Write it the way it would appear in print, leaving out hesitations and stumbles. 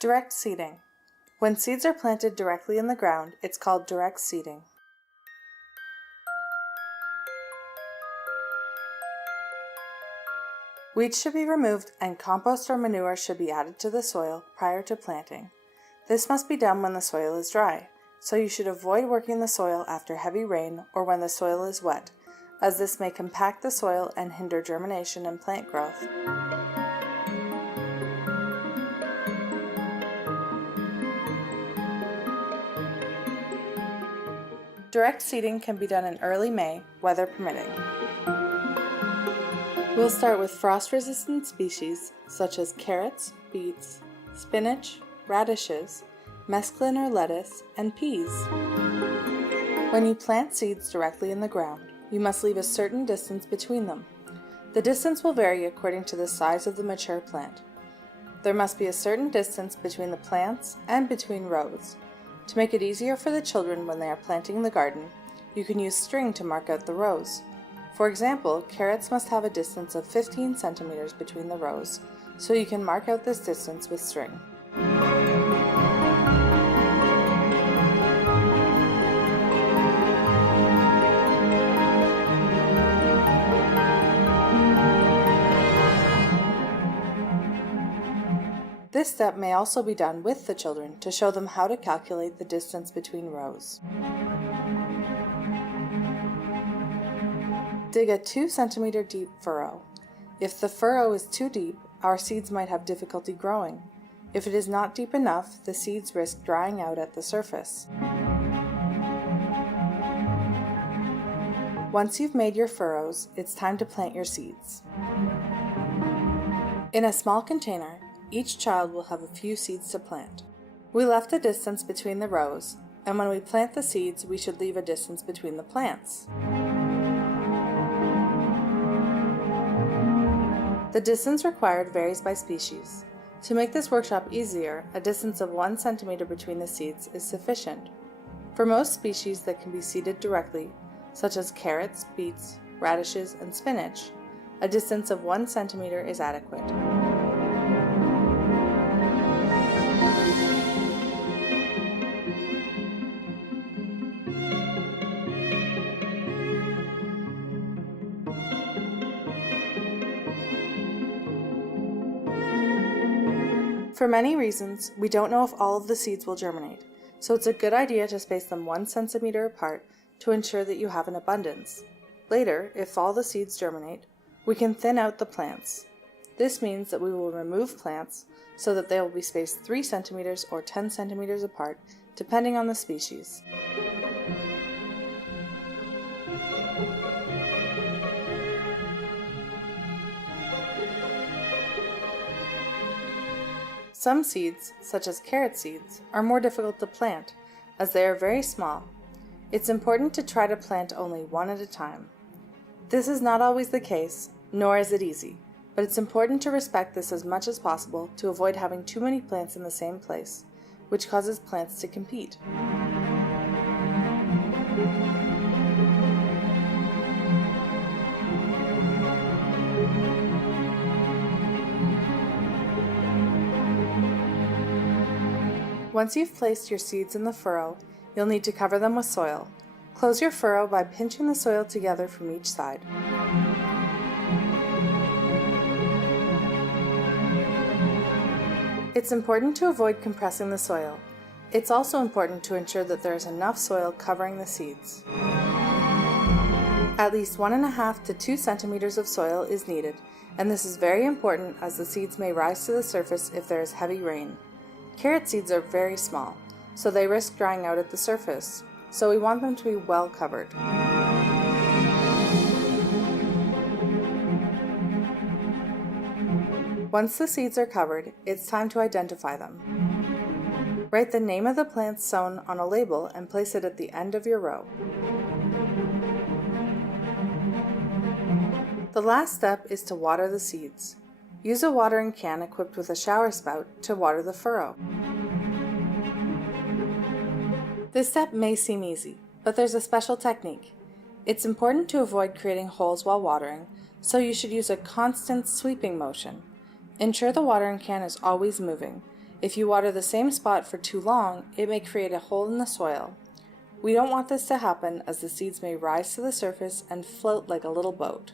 Direct seeding. When seeds are planted directly in the ground, it's called direct seeding. Weeds should be removed and compost or manure should be added to the soil prior to planting. This must be done when the soil is dry, so you should avoid working the soil after heavy rain or when the soil is wet, as this may compact the soil and hinder germination and plant growth. Direct seeding can be done in early May, weather permitting. We'll start with frost-resistant species such as carrots, beets, spinach, radishes, mesclun or lettuce, and peas. When you plant seeds directly in the ground, you must leave a certain distance between them. The distance will vary according to the size of the mature plant. There must be a certain distance between the plants and between rows. To make it easier for the children when they are planting the garden, you can use string to mark out the rows. For example, carrots must have a distance of 15 centimeters between the rows, so you can mark out this distance with string. This step may also be done with the children to show them how to calculate the distance between rows. Dig a 2 centimeter deep furrow. If the furrow is too deep, our seeds might have difficulty growing. If it is not deep enough, the seeds risk drying out at the surface. Once you've made your furrows, it's time to plant your seeds. In a small container, each child will have a few seeds to plant. We left a distance between the rows, and when we plant the seeds, we should leave a distance between the plants. The distance required varies by species. To make this workshop easier, a distance of 1 centimeter between the seeds is sufficient. For most species that can be seeded directly, such as carrots, beets, radishes, and spinach, a distance of 1 centimeter is adequate. For many reasons, we don't know if all of the seeds will germinate, so it's a good idea to space them 1 centimeter apart to ensure that you have an abundance. Later, if all the seeds germinate, we can thin out the plants. This means that we will remove plants so that they will be spaced 3 centimeters or 10 centimeters apart, depending on the species. Some seeds, such as carrot seeds, are more difficult to plant, as they are very small. It's important to try to plant only one at a time. This is not always the case, nor is it easy, but it's important to respect this as much as possible to avoid having too many plants in the same place, which causes plants to compete. Once you've placed your seeds in the furrow, you'll need to cover them with soil. Close your furrow by pinching the soil together from each side. It's important to avoid compressing the soil. It's also important to ensure that there is enough soil covering the seeds. At least 1.5 to 2 centimeters of soil is needed, and this is very important as the seeds may rise to the surface if there is heavy rain. Carrot seeds are very small, so they risk drying out at the surface, so we want them to be well covered. Once the seeds are covered, it's time to identify them. Write the name of the plant sown on a label and place it at the end of your row. The last step is to water the seeds. Use a watering can equipped with a shower spout to water the furrow. This step may seem easy, but there's a special technique. It's important to avoid creating holes while watering, so you should use a constant sweeping motion. Ensure the watering can is always moving. If you water the same spot for too long, it may create a hole in the soil. We don't want this to happen, as the seeds may rise to the surface and float like a little boat.